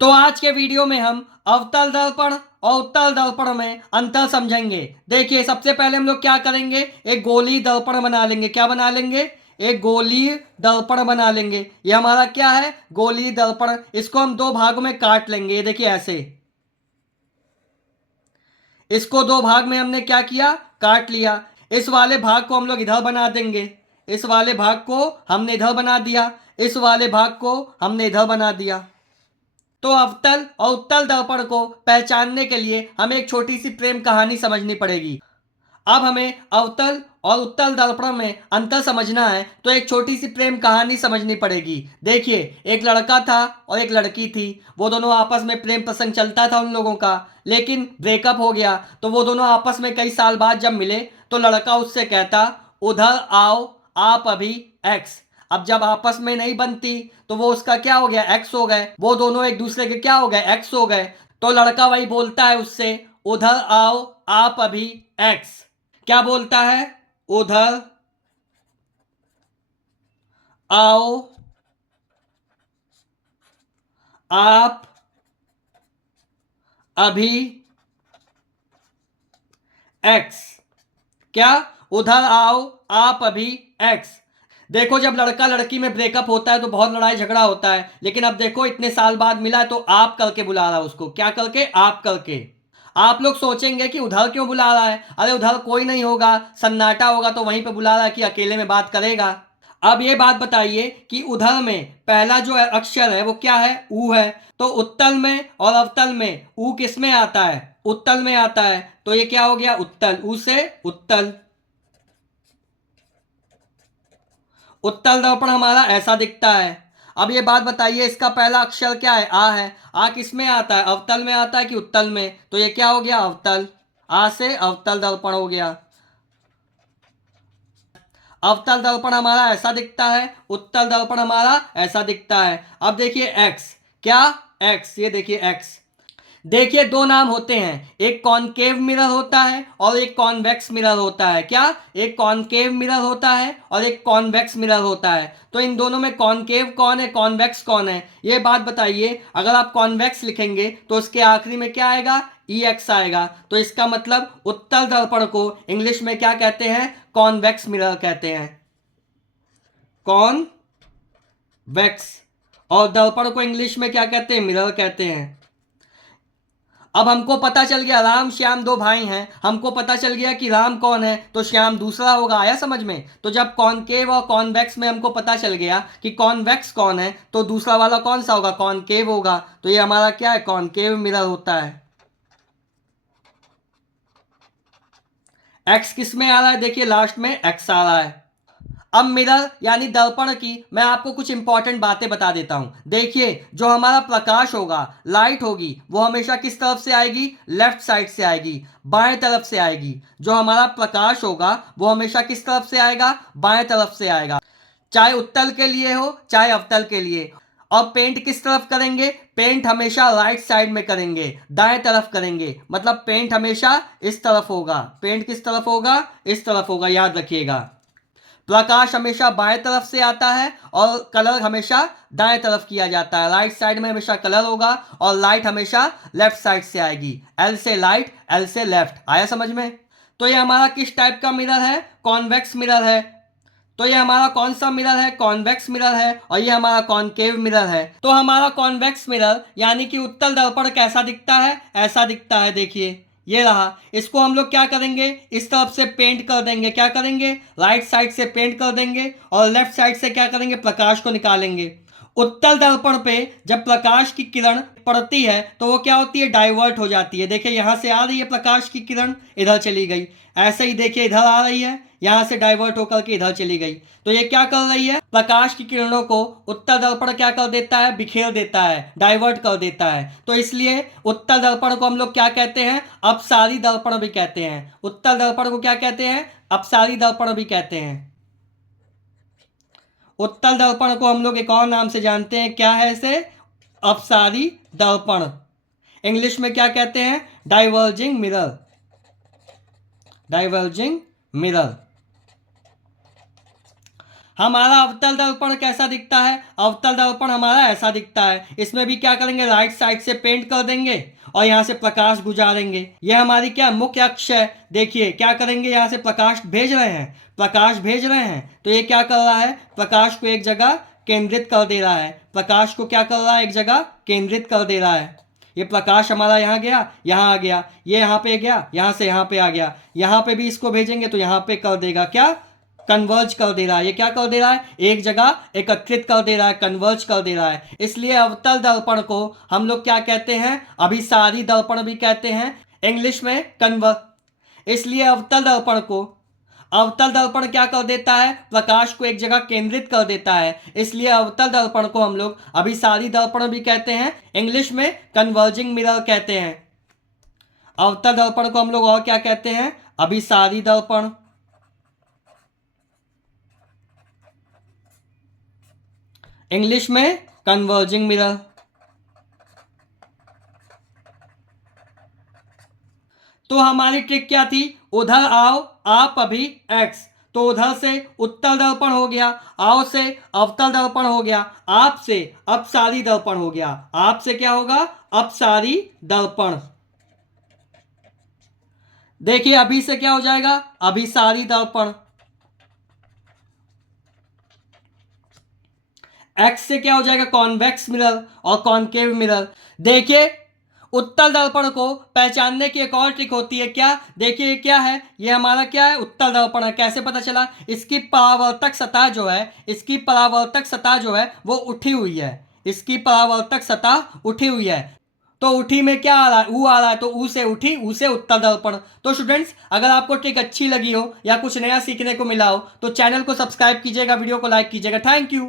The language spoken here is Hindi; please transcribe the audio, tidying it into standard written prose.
तो आज के वीडियो में हम अवतल दर्पण और उत्तल दर्पण में अंतर समझेंगे। देखिए, सबसे पहले हम लोग क्या करेंगे, एक गोलीय दर्पण बना लेंगे। क्या बना लेंगे? एक गोलीय दर्पण बना लेंगे। ये हमारा क्या है? गोलीय दर्पण। इसको हम दो भागों में काट लेंगे। ये देखिए ऐसे, इसको दो भाग में हमने क्या किया, काट लिया। इस वाले भाग को हम लोग इधर बना देंगे। इस वाले भाग को हमने इधर बना दिया, इस वाले भाग को हमने इधर बना दिया। तो अवतल और उत्तल दर्पण को पहचानने के लिए हमें एक छोटी सी प्रेम कहानी समझनी पड़ेगी। अब हमें अवतल और उत्तल दर्पण में अंतर समझना है तो एक छोटी सी प्रेम कहानी समझनी पड़ेगी। देखिए, एक लड़का था और एक लड़की थी। वो दोनों आपस में प्रेम प्रसंग चलता था उन लोगों का, लेकिन ब्रेकअप हो गया। तो वो दोनों आपस में कई साल बाद जब मिले तो लड़का उससे कहता, उधर आओ आप अभी एक्स। अब जब आपस में नहीं बनती तो वो उसका क्या हो गया, एक्स हो गए। वो दोनों एक दूसरे के क्या हो गए, एक्स हो गए। तो लड़का वही बोलता है उससे, उधर आओ आप अभी एक्स। क्या बोलता है? उधर आओ आप अभी एक्स। क्या? उधर आओ आप अभी एक्स। देखो, जब लड़का लड़की में ब्रेकअप होता है तो बहुत लड़ाई झगड़ा होता है, लेकिन अब देखो इतने साल बाद मिला है तो आप करके बुला रहा है उसको। क्या करके? आप करके। आप लोग सोचेंगे कि उधर क्यों बुला रहा है, अरे उधर कोई नहीं होगा, सन्नाटा होगा तो वहीं पे बुला रहा है कि अकेले में बात करेगा। अब ये बात बताइए कि उधर में पहला जो अक्षर है वो क्या है? ऊ है। तो उत्तल में और अवतल में ऊ किस में आता है? उत्तल में आता है। तो ये क्या हो गया? उत्तल। ऊ से उत्तल। उत्तल दर्पण हमारा ऐसा दिखता है। अब ये बात बताइए, इसका पहला अक्षर क्या है? आ है। आ किस में आता है? अवतल में आता है कि उत्तल में? तो ये क्या हो गया? अवतल। आ से अवतल दर्पण हो गया। अवतल दर्पण हमारा ऐसा दिखता है, उत्तल दर्पण हमारा ऐसा दिखता है। अब देखिए एक्स। क्या? एक्स। ये देखिए एक्स। देखिए, दो नाम होते हैं, एक कॉनकेव मिरर होता है और एक कॉन्वेक्स मिरर होता है। क्या? एक कॉनकेव मिरर होता है और एक कॉन्वेक्स मिरर होता है। तो इन दोनों में कॉनकेव कौन है, कॉन्वेक्स कौन है? ये बात बताइए। अगर आप कॉन्वेक्स लिखेंगे तो उसके आखिरी में क्या आएगा? ई एक्स आएगा। तो इसका मतलब उत्तल दर्पण को इंग्लिश में क्या कहते हैं? कॉन्वेक्स मिरर कहते हैं। कॉन्वेक्स। और दर्पण को इंग्लिश में क्या कहते हैं? मिरर कहते हैं। अब हमको पता चल गया राम श्याम दो भाई हैं। हमको पता चल गया कि राम कौन है तो श्याम दूसरा होगा। आया समझ में? तो जब कॉनकेव और कॉन्वेक्स में हमको पता चल गया कि कॉन्वेक्स कौन है तो दूसरा वाला कौन सा होगा? कॉनकेव होगा। तो ये हमारा क्या है? कॉनकेव मिरर होता है। एक्स किस में आ रहा है? देखिए लास्ट में एक्स आ रहा है। अब मिरर यानी दर्पण की मैं आपको कुछ इंपॉर्टेंट बातें बता देता हूं। देखिए, जो हमारा प्रकाश होगा, लाइट होगी, वो हमेशा किस तरफ से आएगी? लेफ्ट साइड से आएगी, बाएं तरफ से आएगी। जो हमारा प्रकाश होगा वो हमेशा किस तरफ से आएगा? बाएं तरफ से आएगा, चाहे उत्तल के लिए हो चाहे अवतल के लिए। और पेंट किस तरफ करेंगे? पेंट हमेशा राइट साइड में करेंगे, दाएं तरफ करेंगे। मतलब पेंट हमेशा इस तरफ होगा। पेंट किस तरफ होगा? इस तरफ होगा, याद रखिएगा। प्रकाश हमेशा बाएं तरफ से आता है और कलर हमेशा दाएं तरफ किया जाता है। राइट साइड में हमेशा कलर होगा और लाइट हमेशा लेफ्ट साइड से आएगी। एल से लाइट, एल से लेफ्ट। आया समझ में? तो ये हमारा किस टाइप का मिरर है? कॉन्वेक्स मिरर है। तो ये हमारा कौन सा मिरर है? कॉन्वेक्स मिरर है। और ये हमारा कॉनकेव मिरर है। तो हमारा कॉन्वेक्स मिरर यानी कि उत्तल दर्पण कैसा दिखता है? ऐसा दिखता है। देखिए ये रहा। इसको हम लोग क्या करेंगे? इस तरफ से पेंट कर देंगे। क्या करेंगे? राइट साइड से पेंट कर देंगे और लेफ्ट साइड से क्या करेंगे? प्रकाश को निकालेंगे। उत्तल दर्पण पे जब प्रकाश की किरण पड़ती है तो वो क्या होती है? डाइवर्ट हो जाती है। देखिए, यहां से आ रही है प्रकाश की किरण, इधर चली गई। ऐसे ही देखिए, इधर आ रही है, यहां से डाइवर्ट होकर के इधर चली गई। तो ये क्या कर रही है? प्रकाश की किरणों को उत्तल दर्पण क्या कर देता है? बिखेर देता है, डाइवर्ट कर देता है। तो इसलिए उत्तल दर्पण को हम लोग क्या कहते हैं? अपसारी दर्पण भी कहते हैं। उत्तल दर्पण को क्या कहते हैं? अपसारी दर्पण भी कहते हैं। उत्तल दर्पण को हम लोग एक और नाम से जानते हैं। क्या है इसे? अपसारी दर्पण। इंग्लिश में क्या कहते हैं? Diverging mirror. Diverging mirror. हमारा अवतल दर्पण कैसा दिखता है? अवतल दर्पण हमारा ऐसा दिखता है। इसमें भी क्या करेंगे, राइट साइड से पेंट कर देंगे और यहाँ से प्रकाश गुजारेंगे। यह हमारी क्या मुख्य अक्ष है। देखिए क्या करेंगे, यहाँ से प्रकाश भेज रहे हैं, प्रकाश भेज रहे हैं, तो ये क्या कर रहा है, प्रकाश को एक जगह केंद्रित कर दे रहा है। प्रकाश को क्या कर रहा है, एक जगह केंद्रित कर दे रहा है। ये प्रकाश हमारा यहाँ गया, यहाँ आ गया, ये यहाँ पे गया, यहाँ से यहाँ पे आ गया, यहाँ पे भी इसको भेजेंगे तो यहाँ पे कर देगा क्या, कन्वर्ज कर दे रहा है। ये क्या कर दे रहा है, एक जगह एकत्रित कर दे रहा है, कन्वर्ज कर दे रहा है। इसलिए अवतल दर्पण को हम लोग क्या कहते हैं, अभिसारी दर्पण भी कहते हैं, इंग्लिश में इसलिए अवतल दर्पण क्या कर देता है, प्रकाश को एक जगह केंद्रित कर देता है। इसलिए अवतल दर्पण को हम लोग अभिसारी दर्पण भी कहते हैं, इंग्लिश में कन्वर्जिंग मिरर कहते हैं। अवतल दर्पण को हम लोग और क्या कहते हैं, अभिसारी दर्पण, इंग्लिश में कन्वर्जिंग मिरर। तो हमारी ट्रिक क्या थी, उधर आओ आप अभी एक्स, तो उधर से उत्तल दर्पण हो गया, आओ से अवतल दर्पण हो गया, आप से अपसारी दर्पण हो गया। आप से क्या होगा, अपसारी दर्पण। देखिए अभी से क्या हो जाएगा, अभिसारी दर्पण। एक्स से क्या हो जाएगा, कॉन्वेक्स मिरर और कॉनकेव मिरर। देखिए उत्तल दर्पण को पहचानने की एक और ट्रिक होती है, क्या, देखिए क्या है, ये हमारा क्या है, उत्तल दर्पण है। कैसे पता चला, इसकी परावर्तक सतह जो है, इसकी परावर्तक सतह जो है वो उठी हुई है, इसकी परावर्तक सतह उठी हुई है। तो उठी में क्या आ रहा है, ऊ आ रहा है, तो ऊ से उठी, ऊ से उत्तल दर्पण। तो स्टूडेंट्स अगर आपको ट्रिक अच्छी लगी हो या कुछ नया सीखने को मिला हो तो चैनल को सब्सक्राइब कीजिएगा, वीडियो को लाइक कीजिएगा। Thank you.